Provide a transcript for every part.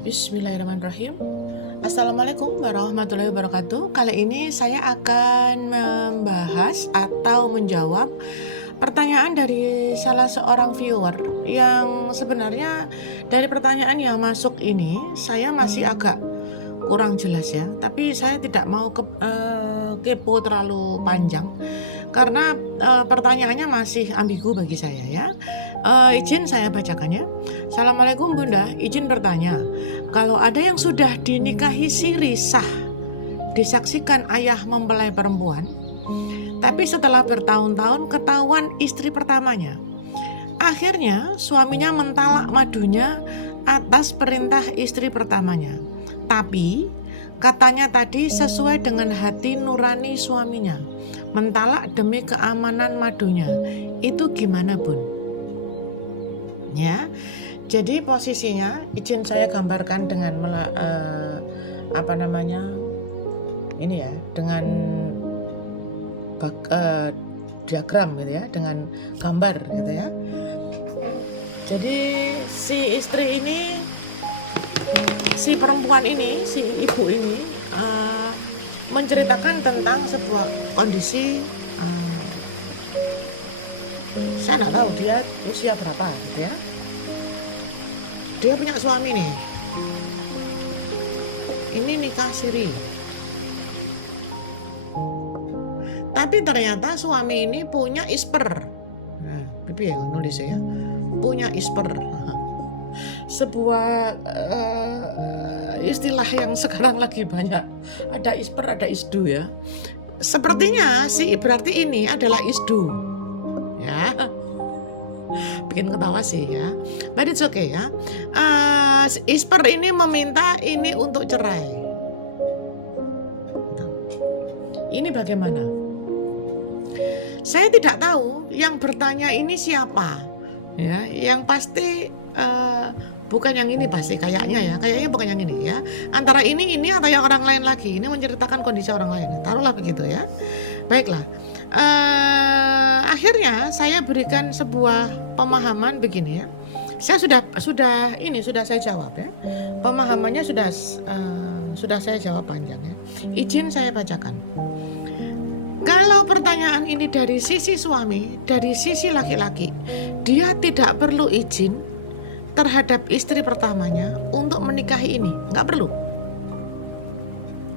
Bismillahirrahmanirrahim. Assalamualaikum warahmatullahi wabarakatuh. Kali ini saya akan membahas atau menjawab pertanyaan dari salah seorang viewer yang sebenarnya dari pertanyaan yang masuk ini saya masih agak kurang jelas ya. Tapi saya tidak mau kepo terlalu panjang karena pertanyaannya masih ambigu bagi saya ya. Izin saya bacakannya. Assalamualaikum Bunda, izin bertanya. Kalau ada yang sudah dinikahi siri sah, disaksikan ayah mempelai perempuan, tapi setelah bertahun-tahun ketahuan istri pertamanya. Akhirnya suaminya mentalak madunya atas perintah istri pertamanya. Tapi katanya tadi sesuai dengan hati nurani suaminya. Mentalak demi keamanan madunya. Itu gimana, Bun? Ya. Jadi posisinya izin saya gambarkan dengan ini ya, dengan diagram gitu ya, dengan gambar gitu ya. Jadi si istri ini, si perempuan ini, si ibu ini menceritakan tentang sebuah kondisi, saya nggak tahu dia usia berapa gitu ya. Dia punya suami nih. Ini nikah siri. Tapi ternyata suami ini punya isper. Nah, pipi ya nulis ya. Punya isper. Sebuah istilah yang sekarang lagi banyak. Ada isper, ada isdu ya. Sepertinya sih berarti ini adalah isdu. Ya. Bikin ketawa sih ya, but it's okay ya. Isper ini meminta ini untuk cerai. Ini bagaimana? Saya tidak tahu yang bertanya ini siapa ya. Yang pasti bukan yang ini pasti kayaknya bukan yang ini ya. Antara ini atau yang orang lain lagi. Ini menceritakan kondisi orang lain. Taruhlah begitu ya. Baiklah. Akhirnya saya berikan sebuah pemahaman begini ya. Saya sudah saya jawab ya. Pemahamannya sudah saya jawab panjang ya. Izin saya bacakan. Kalau pertanyaan ini dari sisi suami, dari sisi laki-laki, dia tidak perlu izin terhadap istri pertamanya untuk menikahi ini, nggak perlu.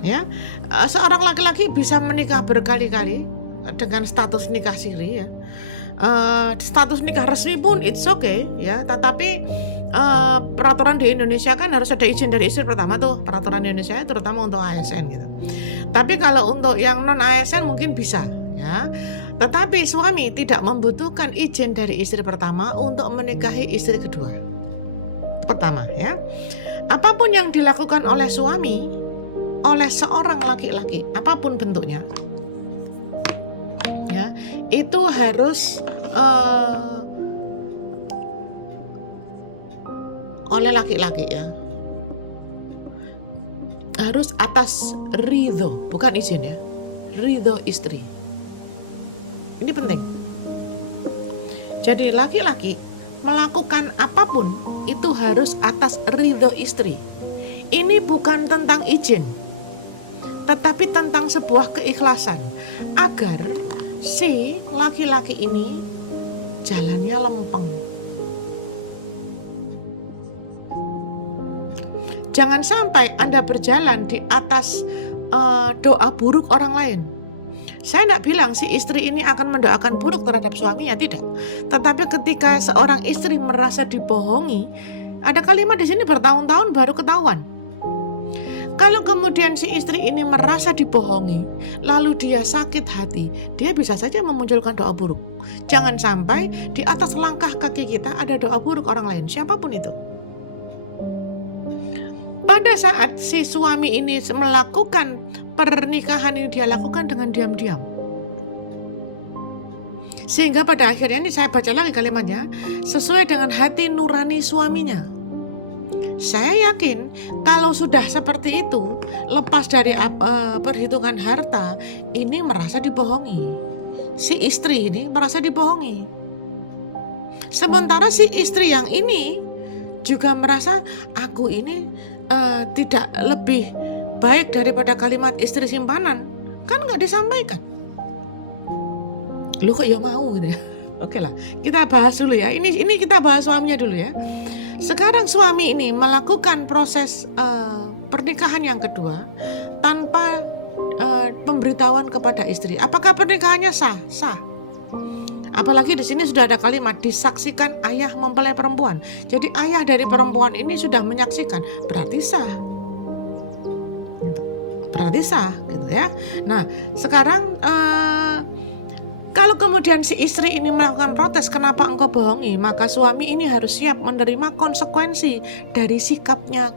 Ya, seorang laki-laki bisa menikah berkali-kali dengan status nikah siri ya. Status nikah resmi pun it's okay ya, tetapi peraturan di Indonesia kan harus ada izin dari istri pertama tuh, peraturan di Indonesia terutama untuk ASN gitu. Tapi kalau untuk yang non ASN mungkin bisa ya. Tetapi suami tidak membutuhkan izin dari istri pertama untuk menikahi istri kedua. Pertama ya. Apapun yang dilakukan oleh suami oleh seorang laki-laki, apapun bentuknya ya, itu harus oleh laki-laki ya, harus atas ridho, bukan izin ya, ridho istri. Ini penting. Jadi laki-laki melakukan apapun itu harus atas ridho istri. Ini bukan tentang izin, tetapi tentang sebuah keikhlasan agar si laki-laki ini jalannya lempeng. Jangan sampai Anda berjalan di atas doa buruk orang lain. Saya tidak bilang si istri ini akan mendoakan buruk terhadap suaminya, tidak. Tetapi ketika seorang istri merasa dibohongi, ada kalimat di sini bertahun-tahun baru ketahuan. Kalau kemudian si istri ini merasa dibohongi, lalu dia sakit hati, dia bisa saja memunculkan doa buruk. Jangan sampai di atas langkah kaki kita ada doa buruk orang lain, siapapun itu. Pada saat si suami ini melakukan pernikahan ini, dia lakukan dengan diam-diam. Sehingga pada akhirnya ini saya baca lagi kalimatnya, sesuai dengan hati nurani suaminya. Saya yakin kalau sudah seperti itu, lepas dari perhitungan harta, ini merasa dibohongi. Si istri ini merasa dibohongi. Sementara si istri yang ini juga merasa aku ini tidak lebih baik daripada kalimat istri simpanan. Kan nggak disampaikan. Lu kok ya mau gitu ya. Oke lah, kita bahas dulu ya. Ini kita bahas suaminya dulu ya. Sekarang suami ini melakukan proses pernikahan yang kedua tanpa pemberitahuan kepada istri. Apakah pernikahannya sah? Sah. Apalagi di sini sudah ada kalimat disaksikan ayah mempelai perempuan. Jadi ayah dari perempuan ini sudah menyaksikan, berarti sah. Berarti sah, gitu ya. Nah, sekarang kalau kemudian si istri ini melakukan protes, kenapa engkau bohongi? Maka suami ini harus siap menerima konsekuensi dari sikapnya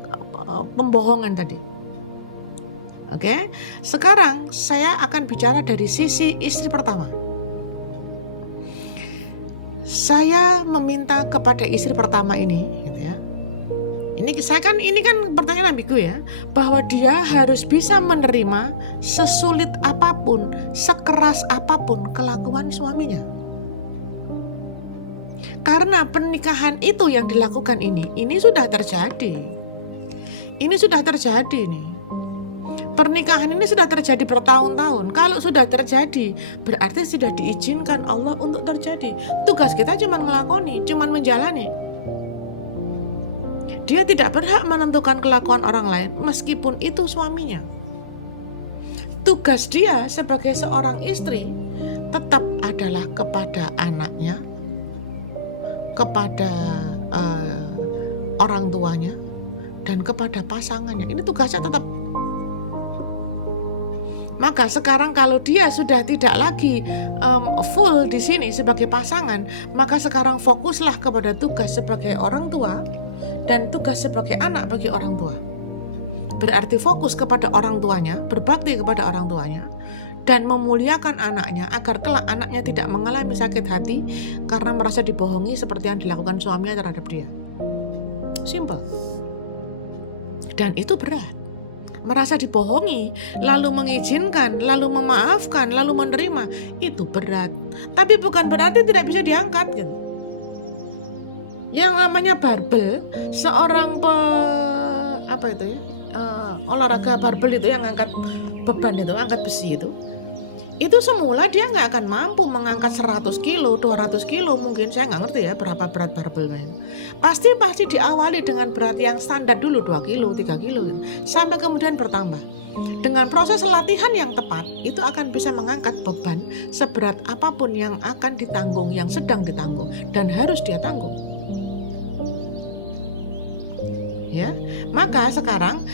pembohongan tadi. Oke, sekarang saya akan bicara dari sisi istri pertama. Saya meminta kepada istri pertama ini, gitu ya. Ini kan pertanyaan ambigu ya, bahwa dia harus bisa menerima sesulit apapun, sekeras apapun kelakuan suaminya. Karena pernikahan itu yang dilakukan ini sudah terjadi. Ini sudah terjadi nih. Pernikahan ini sudah terjadi bertahun-tahun. Kalau sudah terjadi, berarti sudah diizinkan Allah untuk terjadi. Tugas kita cuma melakoni, cuma menjalani. Dia tidak berhak menentukan kelakuan orang lain, meskipun itu suaminya. Tugas dia sebagai seorang istri tetap adalah kepada anaknya, kepada orang tuanya, dan kepada pasangannya. Ini tugasnya tetap. Maka sekarang kalau dia sudah tidak lagi full di sini sebagai pasangan, maka sekarang fokuslah kepada tugas sebagai orang tua dan tugas sebagai anak bagi orang tua. Berarti fokus kepada orang tuanya, berbakti kepada orang tuanya, dan memuliakan anaknya agar kelak anaknya tidak mengalami sakit hati karena merasa dibohongi seperti yang dilakukan suaminya terhadap dia. Simple. Dan itu berat. Merasa dibohongi, lalu mengizinkan, lalu memaafkan, lalu menerima, itu berat. Tapi bukan berarti tidak bisa diangkat gitu. Yang namanya barbel, seorang olahraga barbel itu yang angkat beban itu, angkat besi itu semula dia nggak akan mampu mengangkat 100 kilo, 200 kilo mungkin, saya nggak ngerti ya berapa berat barbel main. Pasti diawali dengan berat yang standar dulu 2 kilo, 3 kilo sampai kemudian bertambah. Dengan proses latihan yang tepat, itu akan bisa mengangkat beban seberat apapun yang akan ditanggung, yang sedang ditanggung dan harus dia tanggung. Ya, maka sekarang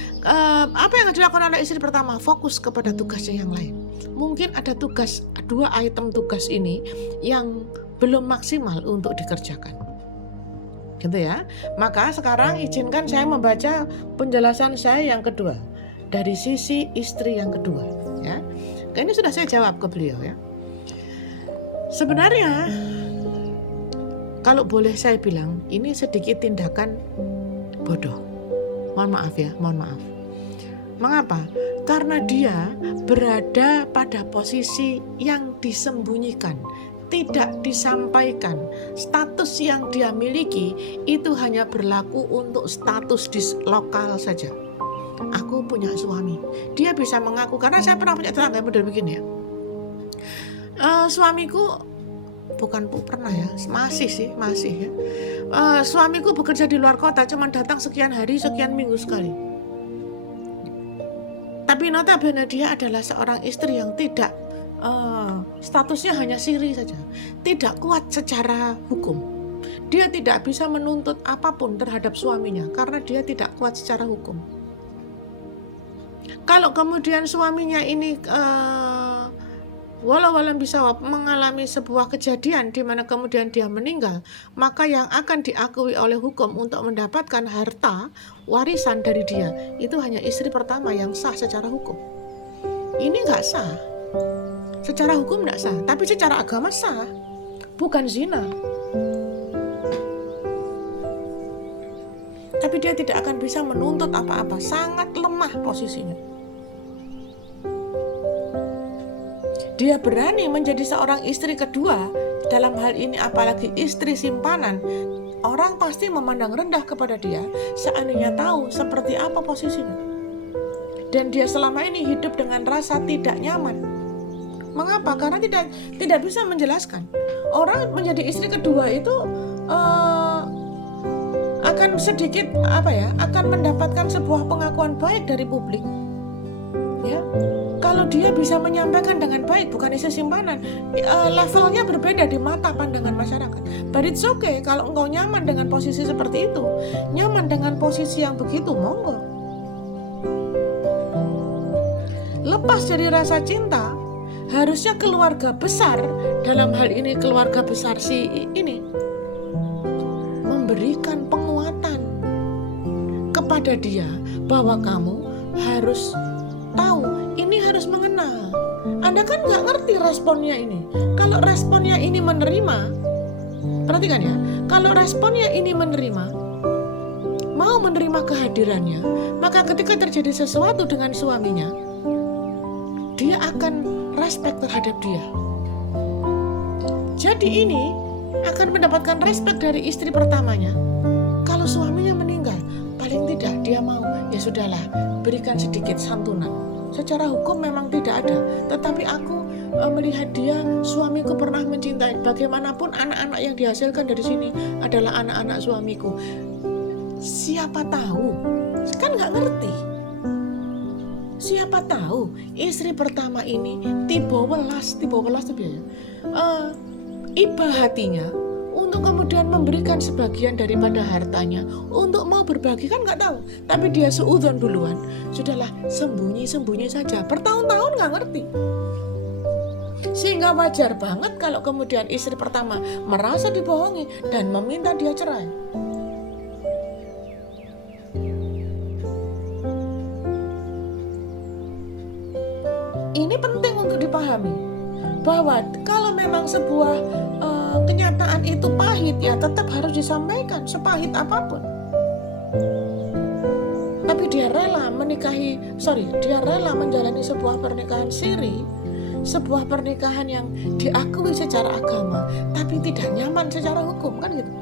apa yang dilakukan oleh istri pertama? Fokus kepada tugasnya yang lain. Mungkin ada tugas, 2 item tugas ini yang belum maksimal untuk dikerjakan, gitu ya. Maka sekarang izinkan saya membaca penjelasan saya yang kedua dari sisi istri yang kedua, ya. Ini sudah saya jawab ke beliau ya. Sebenarnya kalau boleh saya bilang, ini sedikit tindakan bodoh. Mohon maaf ya, mohon maaf. Mengapa? Karena dia berada pada posisi yang disembunyikan, tidak disampaikan. Status yang dia miliki itu hanya berlaku untuk status di lokal saja. Aku punya suami. Dia bisa mengaku, karena saya pernah punya tetangga yang model begini ya. Suamiku pernah ya, masih ya. Suamiku bekerja di luar kota, cuma datang sekian hari, sekian minggu sekali. Tapi notabene dia adalah seorang istri yang tidak statusnya hanya siri saja, tidak kuat secara hukum. Dia tidak bisa menuntut apapun terhadap suaminya karena dia tidak kuat secara hukum. Kalau kemudian suaminya ini walau bisa mengalami sebuah kejadian di mana kemudian dia meninggal, maka yang akan diakui oleh hukum untuk mendapatkan harta warisan dari dia itu hanya istri pertama yang sah secara hukum. Ini nggak sah, secara hukum nggak sah, tapi secara agama sah, bukan zina. Tapi dia tidak akan bisa menuntut apa-apa, sangat lemah posisinya. Dia berani menjadi seorang istri kedua, dalam hal ini apalagi istri simpanan, Orang pasti memandang rendah kepada dia seandainya tahu seperti apa posisinya. Dan dia selama ini hidup dengan rasa tidak nyaman. Mengapa? Karena tidak bisa menjelaskan. Orang menjadi istri kedua itu akan sedikit akan mendapatkan sebuah pengakuan baik dari publik. Ya, kalau dia bisa menyampaikan dengan baik, bukan isi simpanan, levelnya berbeda di mata pandangan masyarakat. But it's okay kalau engkau nyaman dengan posisi seperti itu, nyaman dengan posisi yang begitu, monggo. Lepas dari rasa cinta, harusnya keluarga besar, dalam hal ini keluarga besar si ini, memberikan penguatan kepada dia bahwa kamu harus tahu, ini harus mengenal. Anda kan nggak ngerti responnya ini. Kalau responnya ini menerima, perhatikan ya, kalau responnya ini menerima, mau menerima kehadirannya, maka ketika terjadi sesuatu dengan suaminya, dia akan respect terhadap dia. Jadi ini akan mendapatkan respect dari istri pertamanya. Kalau suaminya meninggal, paling tidak dia mau, ya sudahlah, berikan sedikit santunan. Secara hukum memang tidak ada, tetapi aku melihat dia, suamiku pernah mencintai. Bagaimanapun anak-anak yang dihasilkan dari sini adalah anak-anak suamiku. Siapa tahu, kan nggak ngerti. Siapa tahu istri pertama ini tiba welas itu biaya. Iba hatinya untuk kemudian memberikan sebagian daripada hartanya untuk mau berbagi, kan nggak tahu. Tapi dia seudon duluan, sudahlah sembunyi saja. Bertahun-tahun nggak ngerti. Sehingga wajar banget kalau kemudian istri pertama merasa dibohongi dan meminta dia cerai. Ini penting untuk dipahami bahwa kalau memang sebuah kenyataan itu pahit, ya tetap harus disampaikan sepahit apapun. Tapi dia rela menjalani sebuah pernikahan siri, sebuah pernikahan yang diakui secara agama, tapi tidak nyaman secara hukum, kan gitu.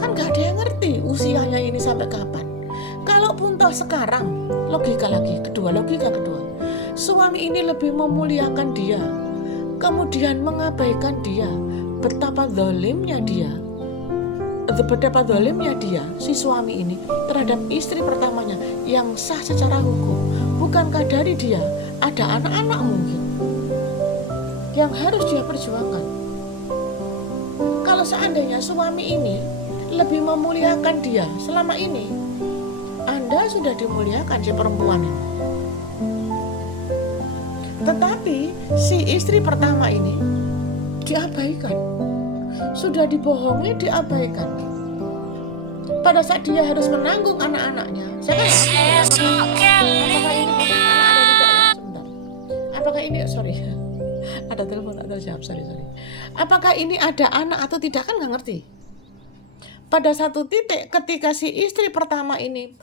Kan gak ada yang ngerti usianya ini sampai kapan. Kalaupun toh sekarang, logika kedua, suami ini lebih memuliakan dia, kemudian mengabaikan dia, betapa zalimnya dia si suami ini terhadap istri pertamanya yang sah secara hukum. Bukankah dari dia ada anak-anak mungkin yang harus dia perjuangkan? Kalau seandainya suami ini lebih memuliakan dia selama ini, Anda sudah dimuliakan si perempuan ini. Tetapi si istri pertama ini diabaikan, sudah dibohongi, diabaikan. Pada saat dia harus menanggung anak-anaknya, saya apakah ini ada telepon atau siap, sorry. Apakah ini ada anak atau tidak, kan nggak ngerti. Pada satu titik ketika si istri pertama ini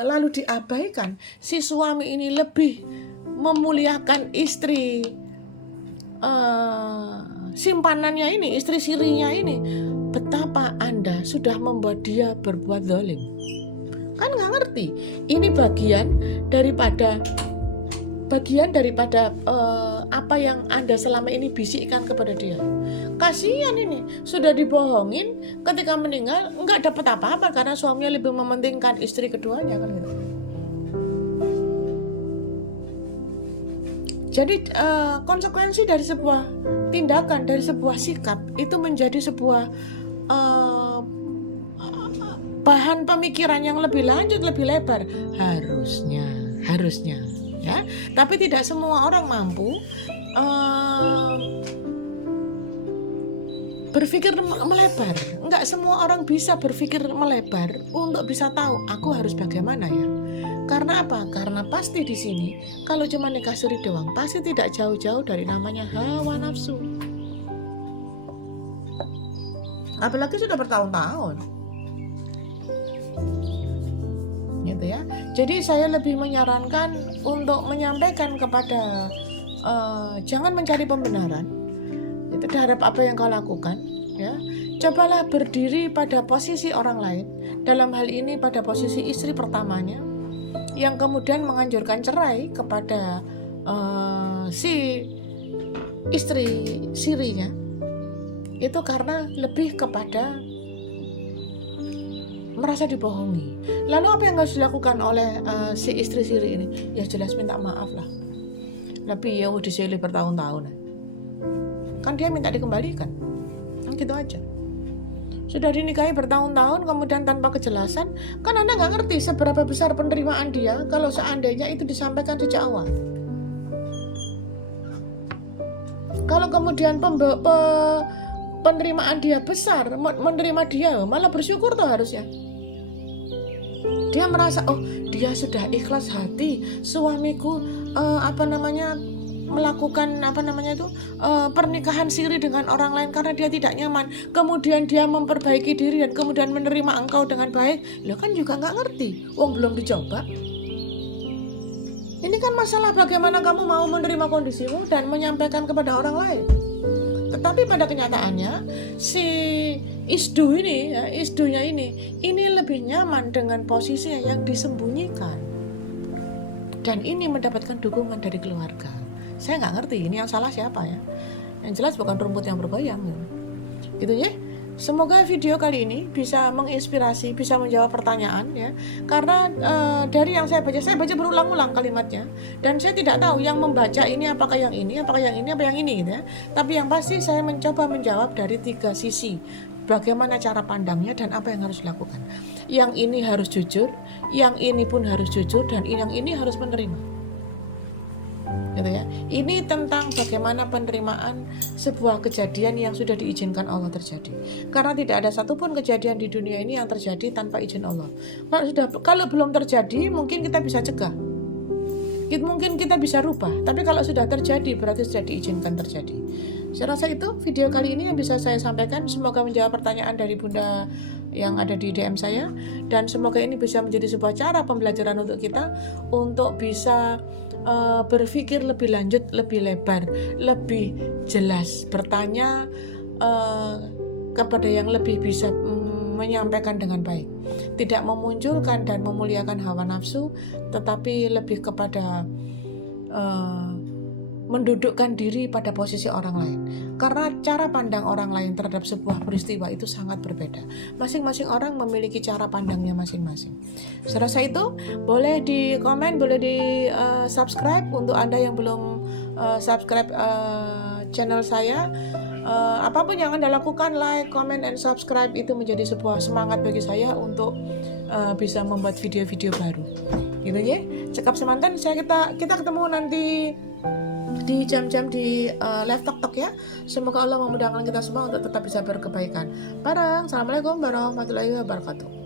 lalu diabaikan, si suami ini lebih memuliakan istri simpanannya ini, istri sirinya ini. Betapa Anda sudah membuat dia berbuat zalim. Kan nggak ngerti. Ini bagian daripada apa yang Anda selama ini bisikkan kepada dia. Kasihan ini, sudah dibohongin, ketika meninggal nggak dapat apa-apa karena suaminya lebih mementingkan istri keduanya, kan gitu. Jadi konsekuensi dari sebuah tindakan, dari sebuah sikap itu menjadi sebuah bahan pemikiran yang lebih lanjut, lebih lebar. Harusnya ya. Tapi tidak semua orang mampu berpikir melebar. Enggak semua orang bisa berpikir melebar untuk bisa tahu aku harus bagaimana ya. Karena apa? Karena pasti di sini kalau cuma nikah siri doang, pasti tidak jauh-jauh dari namanya hawa nafsu. Apalagi sudah bertahun-tahun. Gitu ya. Jadi saya lebih menyarankan untuk menyampaikan kepada jangan mencari pembenaran itu terhadap apa yang kau lakukan, ya. Cobalah berdiri pada posisi orang lain, dalam hal ini pada posisi istri pertamanya, yang kemudian menganjurkan cerai kepada si istri sirinya, itu karena lebih kepada merasa dibohongi. Lalu apa yang harus dilakukan oleh si istri siri ini? Ya jelas minta maaf lah. Tapi ya udah diselih bertahun-tahun, kan dia minta dikembalikan, gitu aja. Sudah dinikahi bertahun-tahun, kemudian tanpa kejelasan, kan Anda nggak ngerti seberapa besar penerimaan dia kalau seandainya itu disampaikan sejak awal. Kalau kemudian penerimaan dia besar, menerima dia, malah bersyukur tuh harusnya. Dia merasa, oh dia sudah ikhlas hati, suamiku melakukan pernikahan siri dengan orang lain karena dia tidak nyaman, kemudian dia memperbaiki diri dan kemudian menerima engkau dengan baik. Lo kan juga nggak ngerti, wong belum dicoba. Ini kan masalah bagaimana kamu mau menerima kondisimu dan menyampaikan kepada orang lain. Tetapi pada kenyataannya si isdunya ini lebih nyaman dengan posisinya yang disembunyikan, dan ini mendapatkan dukungan dari keluarga. Saya nggak ngerti ini yang salah siapa ya. Yang jelas bukan rumput yang bergoyang gitu ya. Semoga video kali ini bisa menginspirasi, bisa menjawab pertanyaan ya. Karena dari yang saya baca berulang-ulang kalimatnya, dan saya tidak tahu yang membaca ini apakah yang ini, apakah yang ini, apa yang ini gitu ya. Tapi yang pasti saya mencoba menjawab dari 3 sisi. Bagaimana cara pandangnya dan apa yang harus dilakukan. Yang ini harus jujur, yang ini pun harus jujur, dan yang ini harus menerima. Gitu ya. Ini tentang bagaimana penerimaan sebuah kejadian yang sudah diizinkan Allah terjadi. Karena tidak ada satupun kejadian di dunia ini yang terjadi tanpa izin Allah. Kalau belum terjadi, mungkin kita bisa cegah. Mungkin kita bisa rubah. Tapi kalau sudah terjadi, berarti sudah diizinkan terjadi. Saya rasa itu video kali ini yang bisa saya sampaikan. Semoga menjawab pertanyaan dari Bunda yang ada di DM saya. Dan semoga ini bisa menjadi sebuah cara pembelajaran untuk kita, untuk bisa berpikir lebih lanjut, lebih lebar, lebih jelas, bertanya kepada yang lebih bisa menyampaikan dengan baik, tidak memunculkan dan memuliakan hawa nafsu, tetapi lebih kepada mendudukkan diri pada posisi orang lain. Karena cara pandang orang lain terhadap sebuah peristiwa itu sangat berbeda. Masing-masing orang memiliki cara pandangnya masing-masing. Saya rasa itu, boleh di komen, boleh di subscribe untuk Anda yang belum subscribe channel saya. Apapun yang Anda lakukan, like, comment, and subscribe, itu menjadi sebuah semangat bagi saya untuk bisa membuat video-video baru. Gitu ya. Cekap semantan, kita ketemu nanti di jam-jam di live tok ya. Semoga Allah memudahkan kita semua untuk tetap bisa berkebaikan bareng. Assalamualaikum warahmatullahi wabarakatuh.